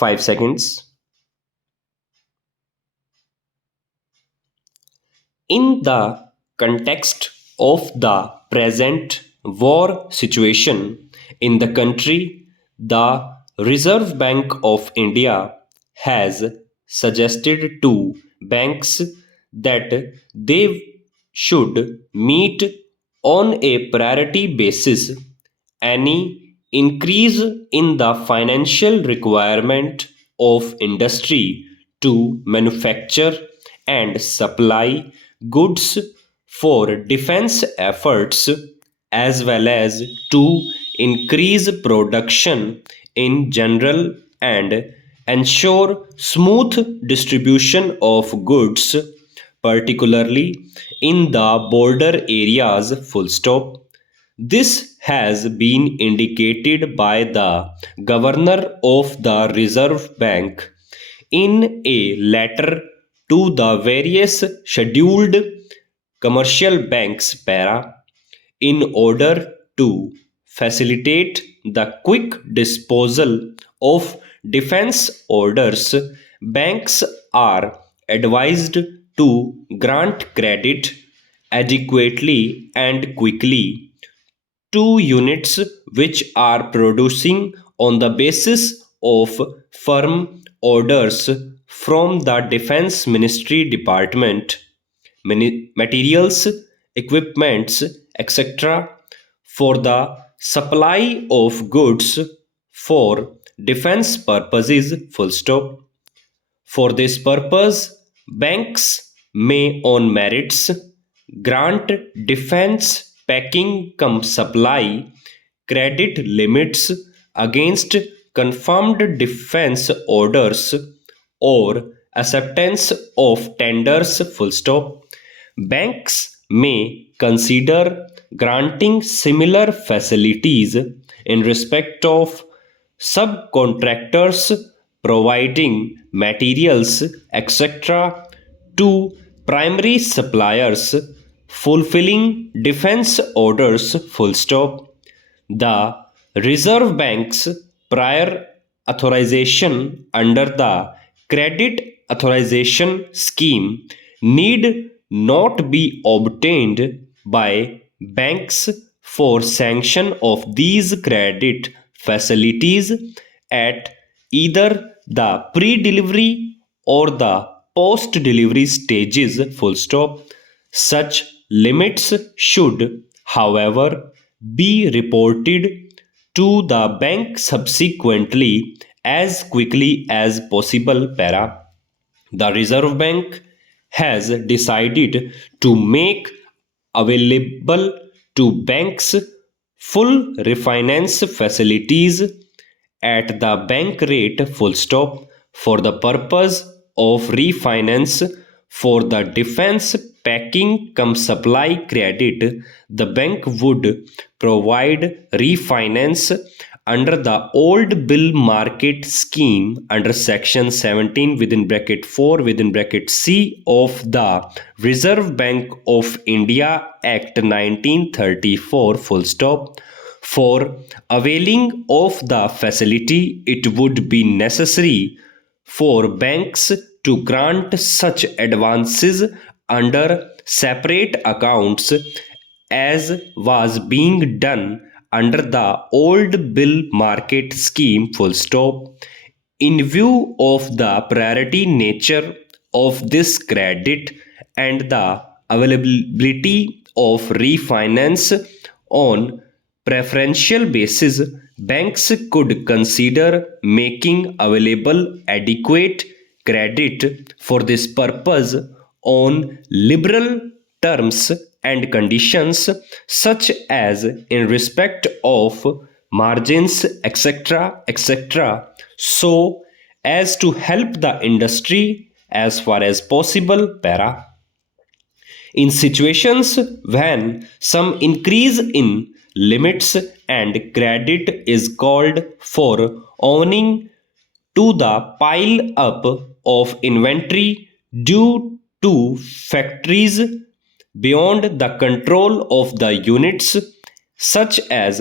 5 seconds. In the context of the present war situation in the country, the Reserve Bank of India has suggested to banks that they should meet on a priority basis any increase in the financial requirement of industry to manufacture and supply goods for defense efforts, as well as to increase production in general and ensure smooth distribution of goods, particularly in the border areas. Full stop. This has been indicated by the Governor of the Reserve Bank in a letter to the various scheduled commercial banks para in order to facilitate the quick disposal of defense orders. Banks are advised to grant credit adequately and quickly to units which are producing on the basis of firm orders from the Defense Ministry Department. Materials, equipments, etc. for the supply of goods for defense purposes. Full stop. For this purpose, banks may on merits grant defense packing cum supply credit limits against confirmed defense orders or acceptance of tenders. Full stop. Banks may consider granting similar facilities in respect of subcontractors providing materials, etc., to primary suppliers fulfilling defense orders. Full stop. The Reserve Bank's prior authorization under the Credit Authorization Scheme need not be obtained by banks for sanction of these credit facilities at either the pre-delivery or the post-delivery stages. Full stop. Such limits should, however, be reported to the bank subsequently as quickly as possible. Para. The Reserve Bank has decided to make available to banks full refinance facilities at the bank rate. Full stop. For the purpose of refinance for the defense packing cum supply credit, the bank would provide refinance under the old bill market scheme under section 17 within bracket 4 within bracket C of the Reserve Bank of India Act 1934. Full stop. For availing of the facility, it would be necessary for banks to grant such advances under separate accounts as was being done under the old bill market scheme. Full stop. In view of the priority nature of this credit and the availability of refinance on preferential basis, banks could consider making available adequate credit for this purpose on liberal terms and conditions, such as in respect of margins, etc., etc., so as to help the industry as far as possible. Para. In situations when some increase in limits and credit is called for owing to the pile up of inventory due to factories beyond the control of the units, such as